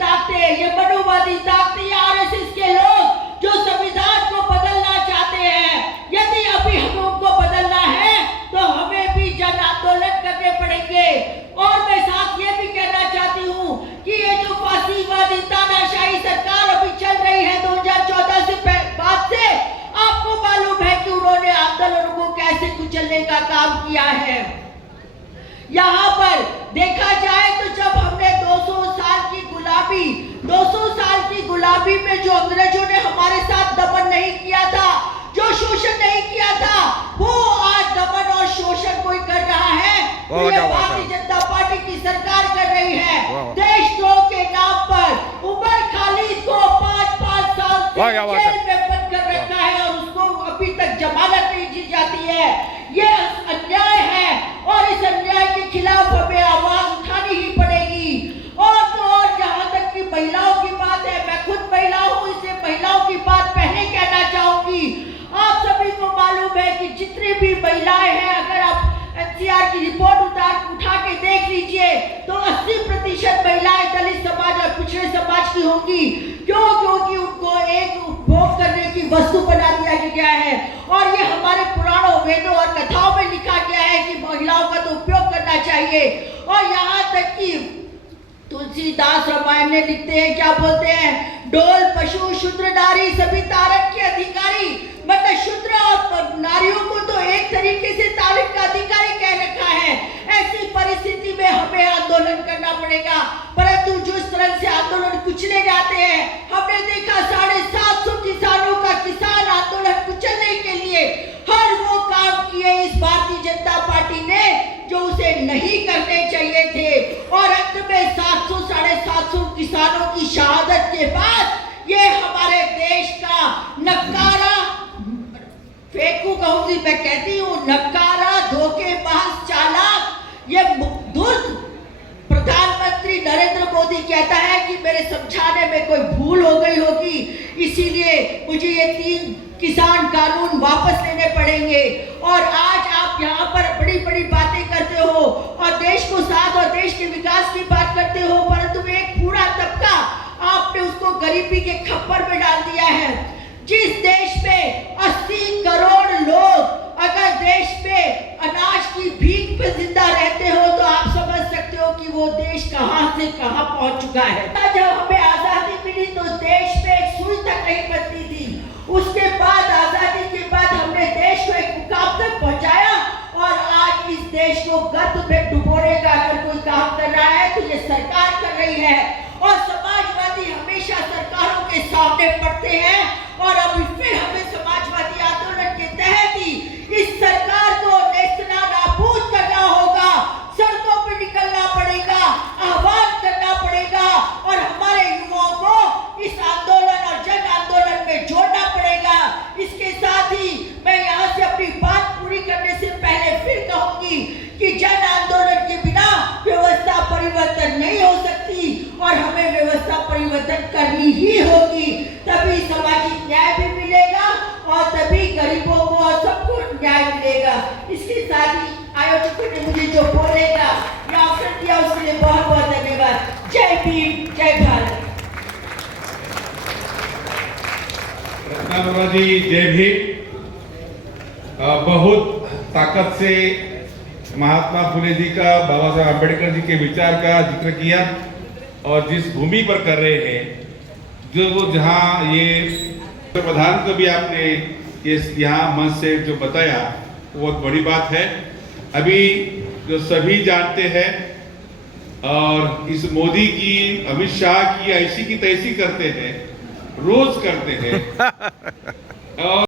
ताकतें, ये मनोवादी ताकतें, आरएसएस के लोग जो संविधान को बदलना चाहते हैं, यदि अभी हम उनको बदलना है तो हमें भी जन आंदोलन करने पड़ेंगे। और मैं साथ ये भी कहना चाहती हूँ कि ये जो फांसीवादी तानाशाही सरकार अभी चल रही है 2014 से बाद से, आपको मालूम है कि उन्होंने आंदोलनों को कैसे कुचलने का काम किया है। यहाँ पर देखा जाए तो जब हमने 200 साल की गुलामी में जो अंग्रेजों ने हमारे साथ दमन नहीं किया था, जो शोषण नहीं किया था, वो आज दमन और शोषण कोई कर रहा है। तो ये भारतीय जनता पार्टी की सरकार कर रही है। देशद्रोह के नाम पर उमर खालिद को 5-5 साल से जेल में बंद कर रखा है और उसको अभी तक जमानत नहीं दी जाती है। ये अन्याय है और इस अन्याय के खिलाफ हमें आवाज उठानी ही पड़ेगी। और तो और जहां तक की महिलाओं की बात है, मैं खुद महिला हूं, इसलिए महिलाओं की बात पहले कहना चाहूंगी। आप सभी को मालूम है कि जितनी भी महिलाएं हैं, अगर आप एनसीआर की रिपोर्ट उठा के देख लीजिए तो 80% महिलाएं दलित समाज और पिछड़े समाज की होंगी। क्यों? क्योंकि उनको एक उपभोग करने की वस्तु बना दिया गया है। और ये हमारे पुराणों, वेदों और कथाओं में लिखा गया है कि महिलाओं का तो उपयोग करना चाहिए। और यहाँ तक कि तुलसीदास रामायण में लिखते हैं, क्या बोलते हैं, डोल पशु शूद्र नारी सभी तारक के अधिकारी। मतलब शूद्र और नारियों को तो एक तरीके से तारक का अधिकारी कह रखा है। ऐसी परिस्थिति में हमें आंदोलन करना पड़ेगा। परंतु जिस तरह से आंदोलन कुचले जाते हैं, हमने देखा 750 किसानों का किसान आंदोलन कुचलने के लिए हर वो काम किए इस भारतीय जनता पार्टी ने जो उसे नहीं करने चाहिए थे। और अंत में 700-750 किसानों की शहादत के बाद ये हमारे देश का नकारा, फेंकू कहूंगी, मैं कहती हूँ नकारा, धोखेबाज, चालाक, ये धूर्त प्रधानमंत्री नरेंद्र मोदी कहता है कि मेरे समझाने में कोई भूल हो गई होगी, इसीलिए मुझे ये 3 किसान कानून वापस लेने पड़ेंगे। और आज आप यहाँ पर बड़ी बड़ी बातें करते हो और देश को साथ और देश के विकास की बात करते हो, परंतु एक पूरा तबका आपने उसको गरीबी के खप्पर में डाल दिया है। जिस देश में 80 करोड़ लोग अगर देश में अनाज की भीख पे जिंदा रहते हो तो आप समझ सकते हो कि वो देश कहां से कहां पहुंच चुका है। जब हमें आजादी मिली तो देश में एक सुई तक नहीं बचती थी। उसके बाद आजादी के बाद हमने देश को एक मुकाम तक पहुंचाया और आज इस देश को गर्त में डुबोने का अगर कोई काम कर रहा है तो ये सरकार कर रही है। और समाजवादी हमेशा सरकारों के सामने पड़ते हैं और अभी फिर हमें समाजवादी आंदोलन के तहत ही इस सरकार को नेस्तनाबूद करना होगा। सड़कों पर निकलना पड़ेगा, आह्वान करना पड़ेगा और हमारे युवाओं को इस आंदोलन और जन आंदोलन में जोड़ना पड़ेगा। इसके साथ ही मैं यहाँ से अपनी बात पूरी करने से पहले फिर कहूंगी कि जन आंदोलन के बिना व्यवस्था परिवर्तन नहीं हो सकती और हमें व्यवस्था परिवर्तन करनी ही होगी। तभी सामाजिक न्याय भी मिलेगा और तभी गरीबों को और सबको न्याय मिलेगा। इसके साथ ही आयोजकों ने मुझे जो बोलेगा या अवसर दिया उसके लिए बहुत बहुत धन्यवाद। जय भीम, जय भारत। रत्ना जी, जय भीम। बहुत ताकत से महात्मा फुले जी का, बाबा साहब अम्बेडकर जी के विचार का जिक्र किया और जिस भूमि पर कर रहे हैं, जो वो जहाँ ये प्रधान को भी आपने यहाँ मंच से जो बताया वो बहुत बड़ी बात है। अभी जो सभी जानते हैं और इस मोदी की, अमित शाह की ऐसी की तैसी करते हैं, रोज करते हैं और